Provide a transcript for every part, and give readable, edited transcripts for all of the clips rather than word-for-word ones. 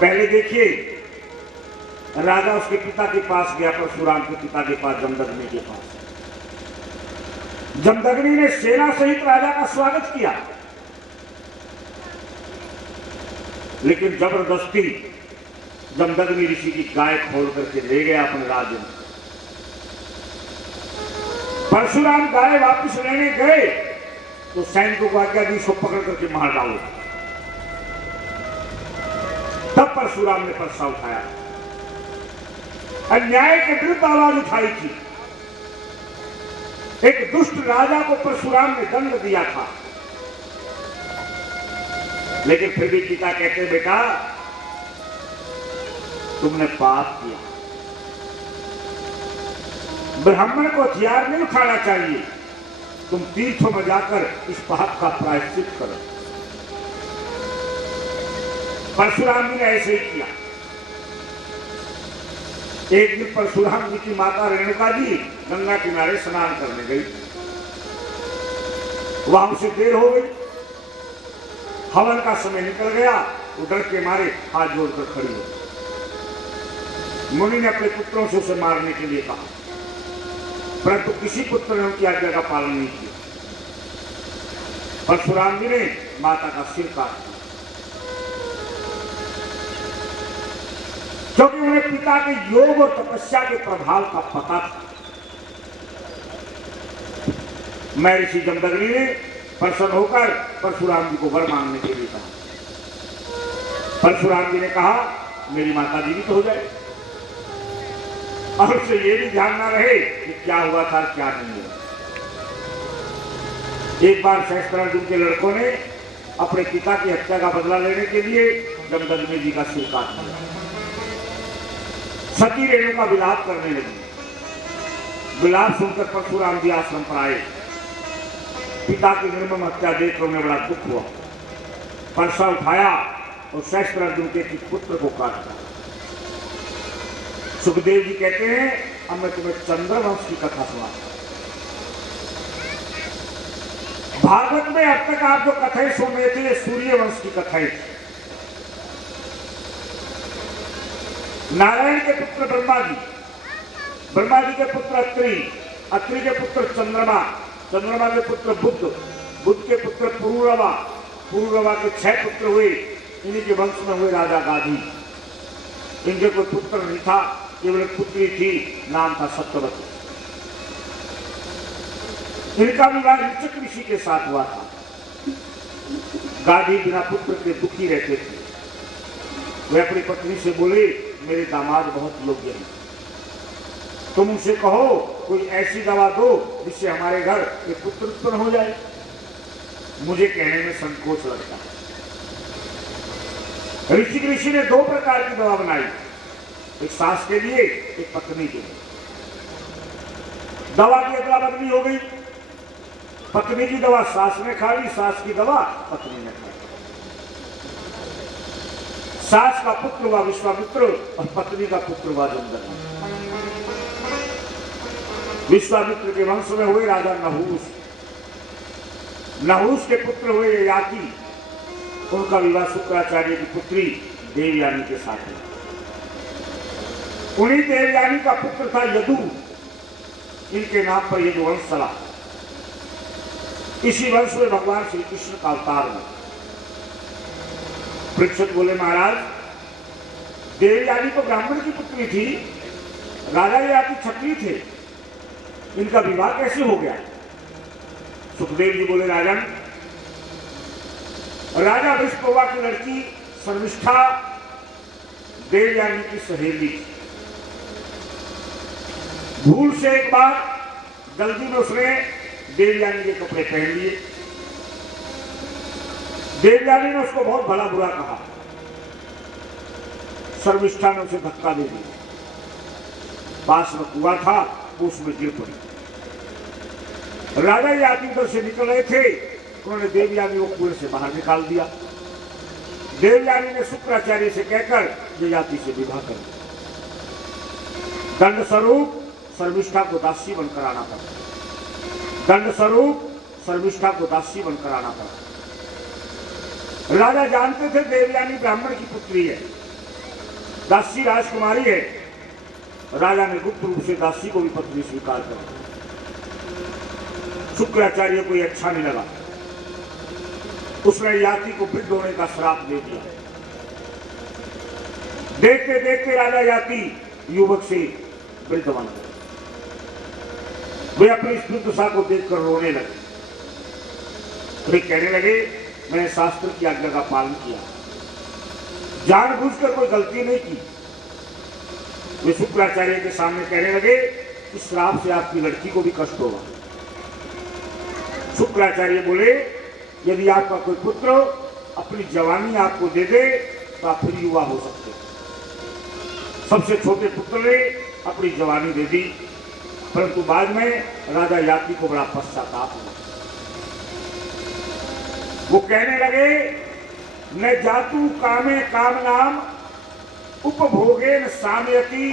पहले देखिए, राजा उसके पिता के पास गया, परशुराम के पिता के पास, जमदग्नि के पास। जमदग्नि ने सेना सहित राजा का स्वागत किया, लेकिन जबरदस्ती जमदग्नि ऋषि की गाय खोल करके ले गया अपने राज्य में। परशुराम गाय वापस लेने गए तो सैनिकों को आज्ञा दी, इसको पकड़ करके मार डालो। तब परशुराम ने परसा उठाया, अन्याय के विरुद्ध आवाज उठाई थी। एक दुष्ट राजा को परशुराम ने दंड दिया था, लेकिन फिर भी पिता कहते, बेटा तुमने पाप किया, ब्राह्मण को हथियार नहीं उठाना चाहिए, तुम तीर्थों में जाकर इस पाप का प्रायश्चित करो। परशुराम जी ने ऐसे ही किया। एक दिन परशुराम जी की माता रेणुका जी गंगा किनारे स्नान करने गई, वहां से देर हो गई, हवन का समय निकल गया, वो डर के मारे हाथ जोड़कर खड़ी हो। मुनि ने अपने पुत्रों से उसे मारने के लिए कहा, परंतु किसी पुत्र ने उनकी आज्ञा का पालन नहीं किया। परशुराम जी ने माता का सिर काट दिया, क्योंकि उन्हें पिता के योग और तपस्या के प्रभाव का पता था। महर्षि जमदग्नि ने प्रसन्न होकर परशुराम जी को वर मांगने के लिए कहा। परशुराम जी ने कहा, मेरी माता जीवित हो जाए और उसे ये भी ध्यान ना रहे कि क्या हुआ था क्या नहीं हुआ। एक बार सहस्त्रार्जुन के लड़कों ने अपने पिता की हत्या का बदला लेने के लिए जमदग्नि जी का सिर काट दिया। सती रेणुका विलाप करने लगी। विलाप सुनकर परशुराम जी आश्रम पर आए। पिता की निर्मम हत्या देखकर उन्हें बड़ा दुख हुआ। परसा उठाया और सहस्त्रार्जुन के पुत्र को काटा। सुखदेव जी कहते हैं, अब मैं तुम्हें चंद्रवंश की कथा सुना। भागवत में अब तक आप जो कथाएं सुन रहे थे, ये सूर्यवंश की कथाएं। नारायण के पुत्र ब्रह्मा जी, ब्रह्मा जी के पुत्र अत्रि, अत्रि के पुत्र चंद्रमा, चंद्रमा के पुत्र बुध, बुध के पुत्र पुरुरवा, पुरुरवा के 6 पुत्र हुए। इन्हीं के वंश में हुए राजा गाधी। इनके कोई पुत्र नहीं था, केवल एक पुत्री थी, नाम था सत्यवती। इनका विवाह ऋचक ऋषि के साथ हुआ था। गाधी बिना पुत्र के दुखी रहते थे। वे अपनी पत्नी से बोले, मेरे दामाद बहुत योग्य हैं, तुम उनसे कहो कोई ऐसी दवा दो जिससे हमारे घर एक पुत्र उत्पन्न हो जाए। मुझे कहने में संकोच लगता है। ऋषि ने 2 प्रकार की दवा बनाई, एक सास के लिए, एक पत्नी के लिए। दवा की अदला बदली हो गई। पत्नी की दवा सास ने खा ली, सास की दवा पत्नी ने खा ली। सास का पुत्र हुआ विश्वामित्र और पत्नी का पुत्र हुआ जमदग्नि। विश्वामित्र के वंश में हुए राजा नहुस। नहुस के पुत्र हुए ययाति। उनका विवाह शुक्राचार्य की पुत्री देवयानी के साथ हुआ। उन्हीं देवयानी का पुत्र था यदु। इनके नाम पर यदुवंश चला। इसी वंश में भगवान श्री कृष्ण का अवतार हुआ। परीक्षित बोले, महाराज देवयानी तो ब्राह्मण की पुत्री थी, राजा ययाति क्षत्रिय थे, इनका विवाह कैसे हो गया? सुखदेव जी बोले, राजन, राजा विष्णुवा की लड़की शर्मिष्ठा देवयानी की सहेली थी। भूल से एक बार जल्दी में उसने देवयानी के कपड़े पहन लिए। देवयानी ने उसको बहुत भला बुरा कहा। शर्मिष्ठा ने उसे धक्का दे दिया। पास में कुआं था, वो उसमें गिर पड़ी। राजा ययाति उधर से निकल रहे थे, उन्होंने देवयानी को कुएं से बाहर निकाल दिया। देवयानी ने शुक्राचार्य से कहकर ययाति से विवाह कर दिया। दंड स्वरूप शर्मिष्ठा को दासी बनकर आना पड़ा। दंड स्वरूप शर्मिष्ठा को दासी बनकर आना पड़ा। राजा जानते थे देवयानी ब्राह्मण की पुत्री है, दासी राजकुमारी है। राजा ने गुप्त रूप से दासी को भी पत्नी स्वीकार कर। शुक्राचार्य को यह अच्छा नहीं लगा। उसने याति को वृद्ध होने का श्राप दे दिया। देखते देखते राजा याति युवक से वृद्ध बन गए। वे अपनी इस वृद्धता को देखकर रोने लगे। वे कहने लगे, मैंने शास्त्र की आज्ञा का पालन किया, जानबूझकर कोई गलती नहीं की। वे शुक्राचार्य के सामने कहने लगे, इस श्राप से आपकी लड़की को भी कष्ट होगा। शुक्राचार्य बोले, यदि आपका कोई पुत्र अपनी जवानी आपको दे दे तो आप फिर युवा हो सकते। सबसे छोटे पुत्र ने अपनी जवानी दे दी, परंतु बाद में राजा याति को बड़ा पश्चाताप हुआ। वो कहने लगे, न जातु कामे काम नाम उपभोगेन सामयति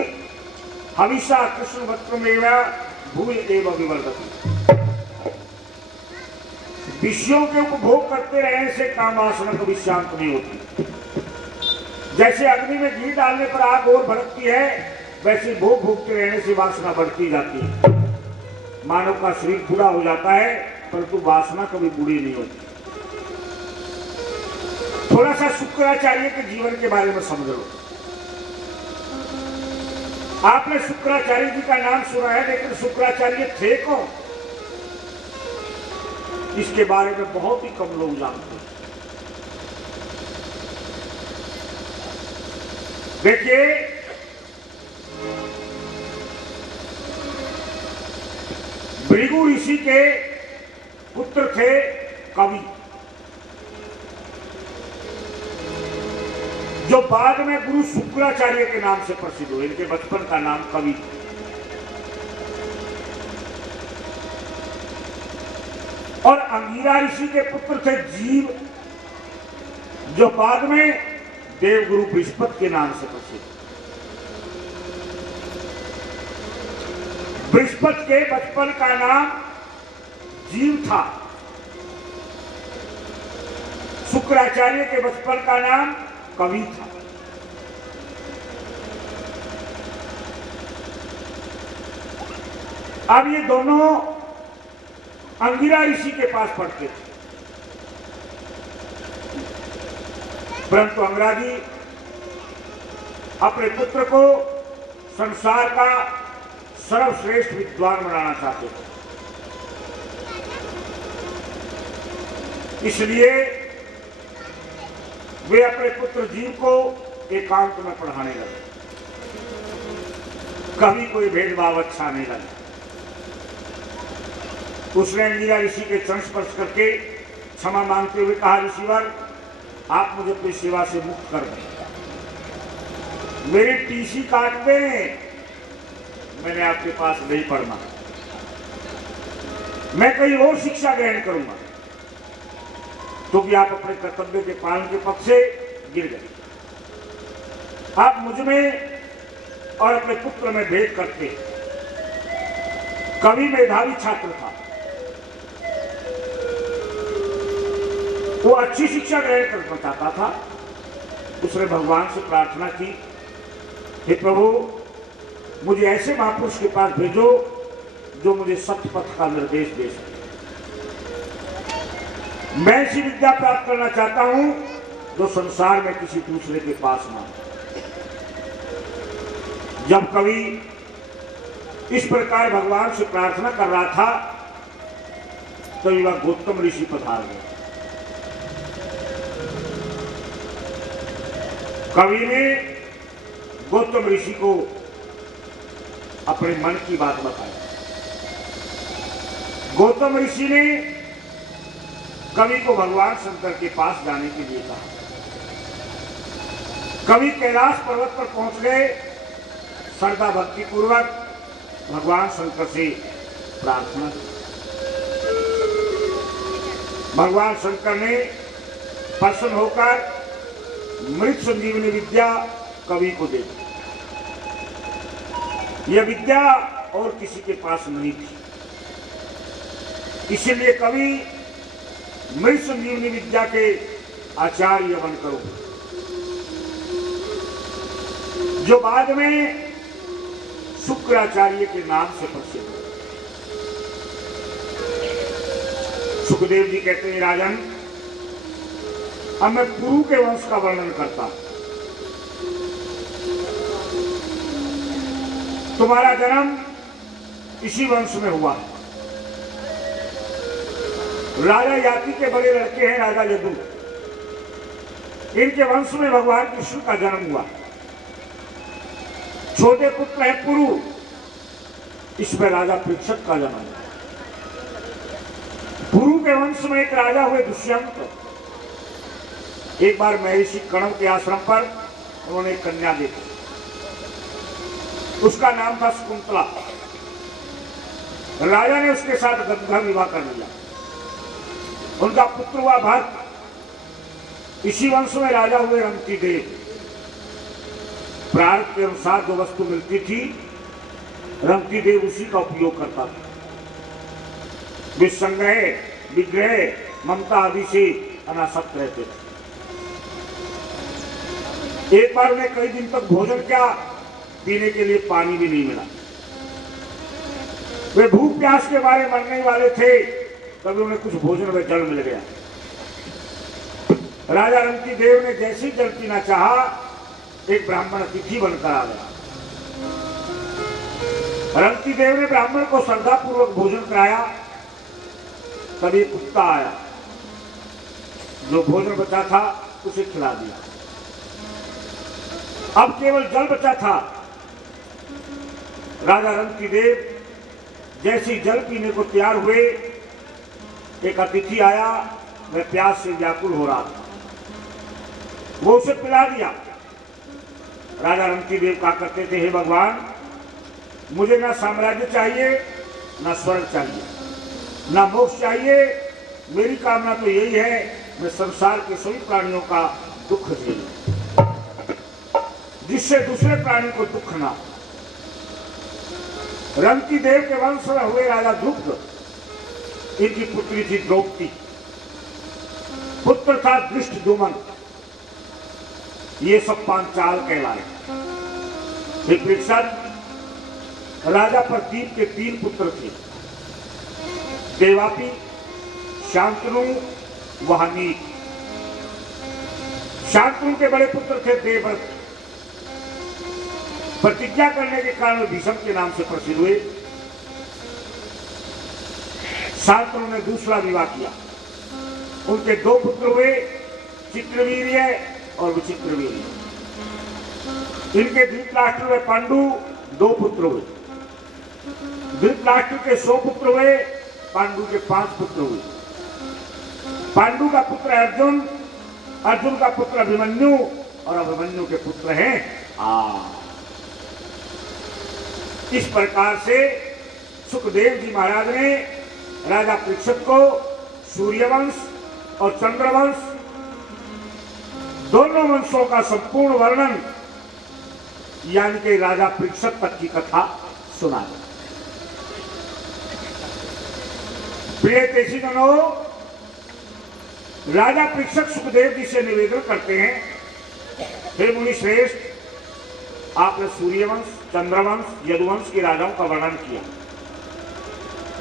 हविषा कृष्ण वक्त्रमेवा भूय एव विवर्धति। विषयों के उपभोग करते रहने से काम वासना कभी शांत नहीं होती। जैसे अग्नि में घी डालने पर आग और भड़कती है, वैसे भोग भोगते रहने से वासना बढ़ती जाती है। मानव का शरीर बुरा हो जाता है, परंतु वासना कभी बुरी नहीं होती। थोड़ा सा शुक्राचार्य के जीवन के बारे में समझ लो। आपने शुक्राचार्य जी का नाम सुना है, लेकिन शुक्राचार्य थे कौन, इसके बारे में बहुत ही कम लोग जानते हैं। देखिए, भृगु ऋषि के पुत्र थे कवि, जो बाद में गुरु शुक्राचार्य के नाम से प्रसिद्ध हुए। इनके बचपन का नाम कवि। और अंगिरा ऋषि के पुत्र थे जीव, जो बाद में देवगुरु बृहस्पति के नाम से प्रसिद्ध। बृहस्पति के बचपन का नाम जीव था। शुक्राचार्य के बचपन का नाम कवि था। अब ये दोनों अंगिरा ऋषि के पास पढ़ते थे, परंतु अंगिरा जी अपने पुत्र को संसार का सर्वश्रेष्ठ विद्वान बनाना चाहते थे। इसलिए वे अपने पुत्र जीव को एकांत में पढ़ाने लगे। कभी कोई भेदभाव अच्छा नहीं लगा। उसने अंगिरा ऋषि के चरण स्पर्श करके क्षमा मांगते हुए कहा, ऋषिवर, आप मुझे अपनी सेवा से मुक्त कर दें, मेरी टीसी काट दें, मैंने आपके पास नहीं पढ़ना, मैं कहीं और शिक्षा ग्रहण करूंगा। तो भी आप अपने कर्तव्य के पालन के पक्ष से गिर गए। आप मुझ में और अपने पुत्र में भेद करते। कवि मेधावी छात्र था, वो अच्छी शिक्षा ग्रहण करना चाहता था। उसने भगवान से प्रार्थना की, हे प्रभु, मुझे ऐसे महापुरुष के पास भेजो जो मुझे सत्य पथ का निर्देश दे सके। मैं ऐसी विद्या प्राप्त करना चाहता हूं जो संसार में किसी दूसरे के पास ना हो। जब कवि इस प्रकार भगवान से प्रार्थना कर रहा था, तभी वह गौतम ऋषि पधार गए। कवि ने गौतम ऋषि को अपने मन की बात बताई। गौतम ऋषि ने कवि को भगवान शंकर के पास जाने के लिए कहा। कवि कैलाश पर्वत पर पहुंच गए। श्रद्धा भक्ति पूर्वक भगवान शंकर से प्रार्थना की। भगवान शंकर ने प्रसन्न होकर मृत संजीवनी विद्या कवि को दे दी। यह विद्या और किसी के पास नहीं थी, इसीलिए कवि मृत संजीवनी विद्या के आचार्य बनकर जो बाद में शुक्राचार्य के नाम से प्रसिद्ध है। सुखदेव जी कहते हैं, राजन, अब मैं पुरु के वंश का वर्णन करता हूं। तुम्हारा जन्म इसी वंश में हुआ। राजा याति के बड़े लड़के हैं राजा यदु, इनके वंश में भगवान कृष्ण का जन्म हुआ। छोटे पुत्र है पुरु, इसमें राजा परीक्षित का जन्म हुआ। पुरु के वंश में एक राजा हुए दुष्यंत। एक बार महर्षि कणव के आश्रम पर उन्होंने एक कन्या देखी, उसका नाम था शकुंतला। राजा ने उसके साथ गंधा विवाह कर लिया। उनका पुत्र हुआ भरत। इसी वंश में राजा हुए रंती देव। प्रारब्ध के अनुसार जो वस्तु मिलती थी, रंती देव उसी का उपयोग करता था। वे संग्रह, विग्रह, ममता आदि से अनासक्त रहते थे। एक बार उन्हें कई दिन तक भोजन क्या, पीने के लिए पानी भी नहीं मिला। वे भूख प्यास के मारे मरने वाले थे, तभी उन्हें कुछ भोजन व जल मिल गया। राजा रंती देव ने जैसे ही जल पीना चाहा, एक ब्राह्मण अतिथि बनकर आ गया। रंती देव ने ब्राह्मण को श्रद्धापूर्वक भोजन कराया। तभी कुत्ता आया, जो भोजन बचा था उसे खिला दिया। अब केवल जल बचा था। राजा रंती देव जैसे जल पीने को तैयार हुए, एक अतिथि आया, वह प्यास से व्याकुल हो रहा था, वो उसे पिला दिया। राजा रंती देव कहा करते थे, हे भगवान, मुझे ना साम्राज्य चाहिए, ना स्वर्ग चाहिए, ना मोक्ष चाहिए। मेरी कामना तो यही है, मैं संसार के सभी प्राणियों का दुख झेलूं, जिससे दूसरे प्राणी को दुख ना। रंती देव के वंश में हुए राजा द्रुपद, इनकी पुत्री थी द्रौपदी। पुत्र था दृष्टद्युम्न। ये सब पांचाल कहलाए। परीक्षित, राजा प्रदीप के 3 पुत्र थे, देवापी, शांतनु, वहानीक। शांतनु के बड़े पुत्र थे देवव्रत। प्रतिज्ञा करने के कारण भीष्म के नाम से प्रसिद्ध हुए। शांतनु ने दूसरा विवाह किया। उनके 2 पुत्र हुए, चित्रवीर्य और विचित्रवीर्य। इनके धृतराष्ट्र व पांडु 2 पुत्र हुए। धृतराष्ट्र के 100 पुत्र हुए, पांडु के 5 पुत्र हुए। पांडु का पुत्र अर्जुन, अर्जुन का पुत्र अभिमन्यु और अभिमन्यु के पुत्र हैं आ। इस प्रकार से सुखदेव जी महाराज ने राजा परीक्षित को सूर्यवंश और चंद्रवंश, दोनों वंशों का संपूर्ण वर्णन, यानी कि राजा परीक्षित तक की कथा सुना। प्रिय तेशीजनों, राजा परीक्षित सुखदेव जी से निवेदन करते हैं, हे मुनि श्रेष्ठ, आपने सूर्यवंश, चंद्रवंश, यदुवंश के राजाओं का वर्णन किया।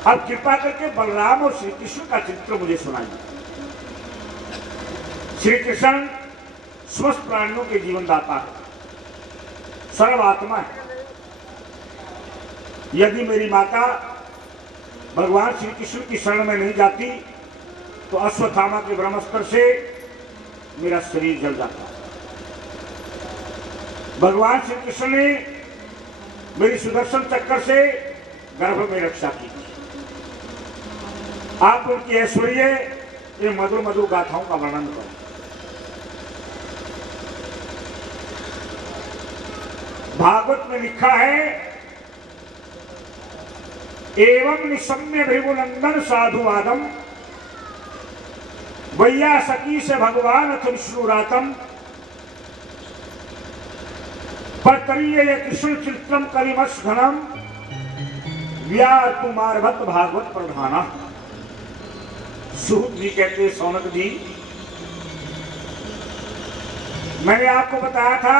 अब कृपा करके बलराम और श्री कृष्ण का चरित्र मुझे सुनाइए। श्री कृष्ण समस्त प्राणियों के जीवन दाता है, सर्वात्मा है। यदि मेरी माता भगवान श्री कृष्ण की शरण में नहीं जाती, तो अश्वत्थामा के ब्रह्मास्त्र से मेरा शरीर जल जाता। भगवान श्री कृष्ण ने मेरी सुदर्शन चक्कर से गर्भ में रक्षा की। आप उनकी ऐश्वर्य ये मधुर मधुर गाथाओं का वर्णन करो। भागवत में लिखा है, एवं निशम्य भृगुनंदन साधुवादम वैया सखी से भगवान अथ विष्णुरातम परतरीय कृष्ण चित्रम कलिमस घनम व्यातुमारभत भागवत प्रधाना। सूत जी कहते, सौनक जी, मैंने आपको बताया था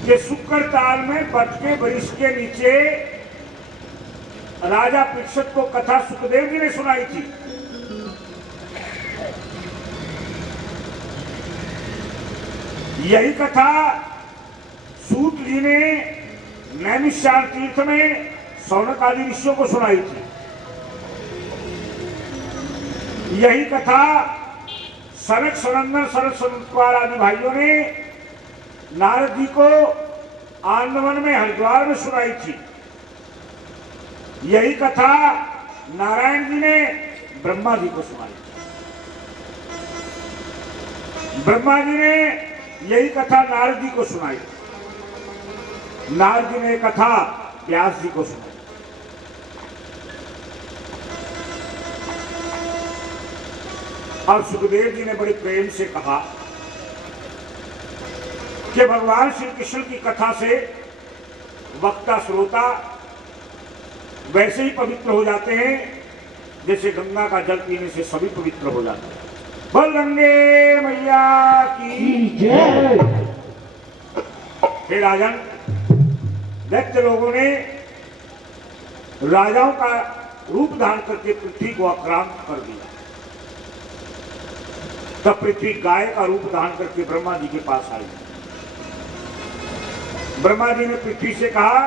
कि शुक्र ताल में बट के वृक्ष के नीचे राजा परीक्षित को कथा सुखदेव जी ने सुनाई थी। यही कथा सूत जी ने नैमिषारण्य तीर्थ में शौनक आदि ऋषियों को सुनाई थी। यही कथा सनक सनंदन शरद संतपाल आदि भाइयों ने नारद जी को आंदवन में हरिद्वार में सुनाई थी। यही कथा नारायण जी ने ब्रह्मा जी को सुनाई थी। ब्रह्मा जी ने यही कथा नारद जी को सुनाई। नारद जी ने कथा व्यास जी को सुनाई। और सुखदेव जी ने बड़े प्रेम से कहा कि भगवान श्री कृष्ण की कथा से वक्ता श्रोता वैसे ही पवित्र हो जाते हैं जैसे गंगा का जल पीने से सभी पवित्र हो जाते हैं। बोल गंगे मैया की जय। हे राजन, दैत्य लोगों ने राजाओं का रूप धारण करके पृथ्वी को आक्रांत कर दिया। तब पृथ्वी गाय का रूप धारण करके ब्रह्मा जी के पास आई। ब्रह्मा जी ने पृथ्वी से कहा,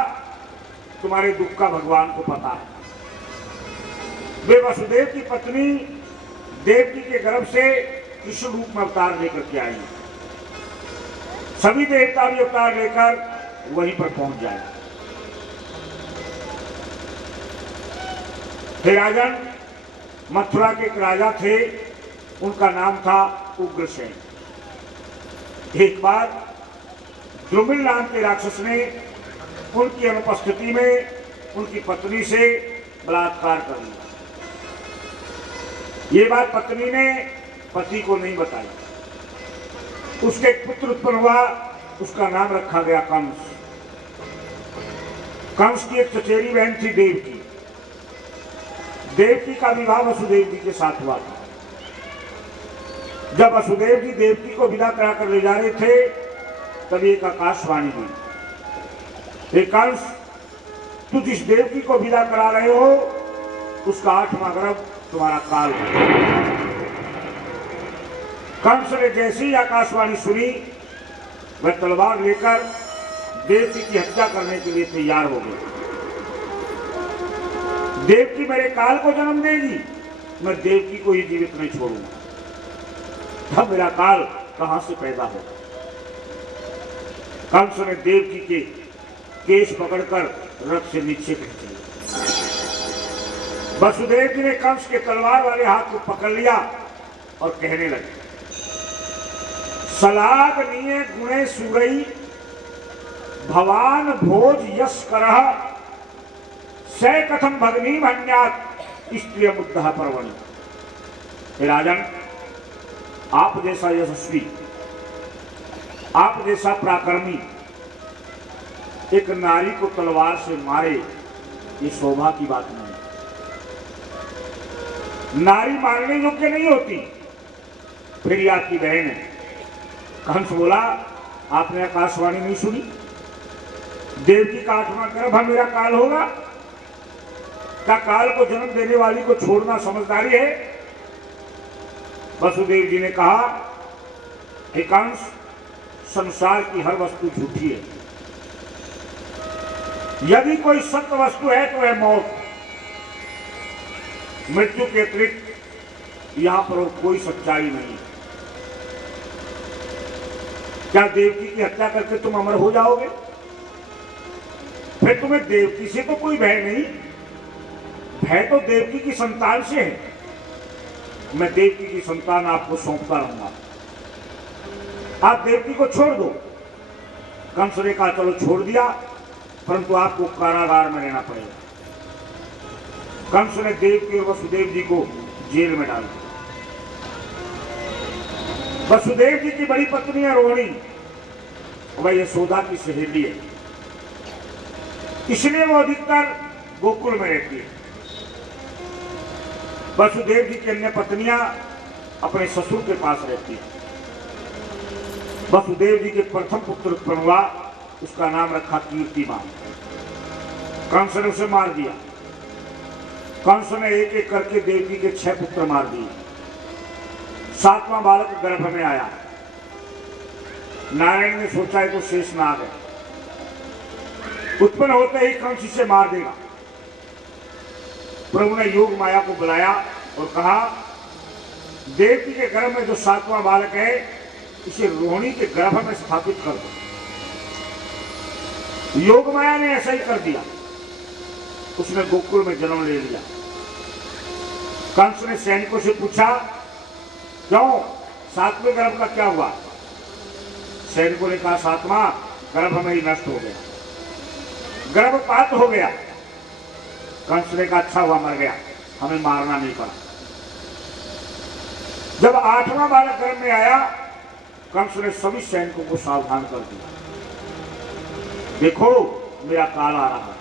तुम्हारे दुख का भगवान को पता है। वे वसुदेव की पत्नी देवकी के गर्भ से कृष्ण रूप में अवतार लेकर के आई। सभी देवता भी अवतार लेकर वहीं पर पहुंच जाए। हे राजन, मथुरा के एक राजा थे, उनका नाम था उग्रसेन। एक बार द्रुमिल नाम के राक्षस ने उनकी अनुपस्थिति में उनकी पत्नी से बलात्कार कर लिया। ये बात पत्नी ने पति को नहीं बताई। उसके एक पुत्र उत्पन्न हुआ, उसका नाम रखा गया कंस। कंस की एक चचेरी बहन थी देवकी। देवकी का विवाह वसुदेव जी के साथ हुआ था। जब वसुदेव जी देवकी को विदा कराकर ले जा रहे थे, तभी एक आकाशवाणी हुई, हे कंस, तू जिस देवकी को विदा करा रहे हो उसका 8वां गर्भ तुम्हारा काल है। कंस ने जैसी ही आकाशवाणी सुनी, वह तलवार लेकर देवकी की हत्या करने के लिए तैयार हो गए। देवकी मेरे काल को जन्म देगी, मैं देवकी को ही जीवित नहीं छोड़ूंगा। तब मेरा काल कहां से पैदा होगा। कंस ने देवकी के केश पकड़कर रथ से नीचे खींच लिया। वसुदेव जी ने कंस के तलवार वाले हाथ को पकड़ लिया और कहने लगे, सलाग निये गुणे सुरई भवान भोज यश करह सै कथम भगनी भन्यात स्त्रिय बुद्ध पर्वणि। हे राजन, आप जैसा यशस्वी, आप जैसा पराक्रमी एक नारी को तलवार से मारे, ये शोभा की बात नहीं। नारी मारने योग्य नहीं होती। फिर ये आपकी बहन है। कंस बोला, आपने आकाशवाणी नहीं सुनी? देवकी का 8वां गर्भ मेरा काल होगा। क्या काल को जन्म देने वाली को छोड़ना समझदारी है? वसुदेव जी ने कहा, हे कंस, संसार की हर वस्तु झूठी है। यदि कोई सत्य वस्तु है तो है मौत। मृत्यु के अतिरिक्त यहां पर और कोई सच्चाई नहीं। क्या देवकी की हत्या करके तुम अमर हो जाओगे? फिर तुम्हें देवकी से तो कोई भय नहीं, भय तो देवकी की संतान से है। मैं देवकी की संतान आपको सौंपता रहूंगा, आप देवकी को छोड़ दो। कंस ने कहा, चलो छोड़ दिया, परंतु आपको कारागार में रहना पड़ेगा। कंस ने देवकी और वसुदेव जी को जेल में डाल दिया। वसुदेव जी की बड़ी पत्नी है रोहिणी, वह यशोदा की सहेली है, इसलिए वो अधिकतर गोकुल में रहती है। वसुदेव जी की अन्य पत्नियां अपने ससुर के पास रहती है। वसुदेव जी के प्रथम पुत्र उत्पन्न हुआ, उसका नाम रखा कीर्तिमान। कंस ने उसे मार दिया। कंस ने एक एक करके देवकी के 6 पुत्र मार दिए। 7वां बालक गर्भ में आया। नारायण ने सोचा है तो शेषनाग है, उत्पन्न होते ही कंस इसे मार देगा। प्रभु ने योग माया को बुलाया और कहा, देवकी के गर्भ में जो 7वां बालक है इसे रोहिणी के गर्भ में स्थापित कर दो। योग माया ने ऐसा ही कर दिया। उसने गोकुल में जन्म ले लिया। कंस ने सैनिकों से पूछा, क्यों 7वें गर्भ का क्या हुआ? सैनिकों ने कहा, 7वां गर्भ में ही नष्ट हो गया, गर्भपात हो गया। कंस ने कहा, अच्छा हुआ मर गया, हमें मारना नहीं पड़ा। जब 8वां बालक गर्भ में आया, कंस ने सभी सैनिकों को सावधान कर दिया, देखो मेरा काल आ रहा है।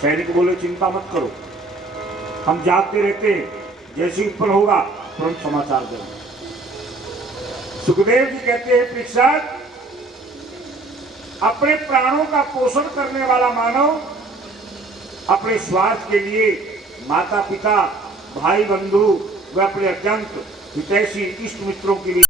सैनिक बोले, चिंता मत करो, हम जागते रहते हैं, जैसे ही उत्पन्न होगा तुरंत समाचार देंगे। सुखदेव जी कहते हैं, परीक्षित, अपने प्राणों का पोषण करने वाला मानव अपने स्वार्थ के लिए माता पिता, भाई बंधु व अपने अत्यंत हितैषी इष्ट मित्रों के लिए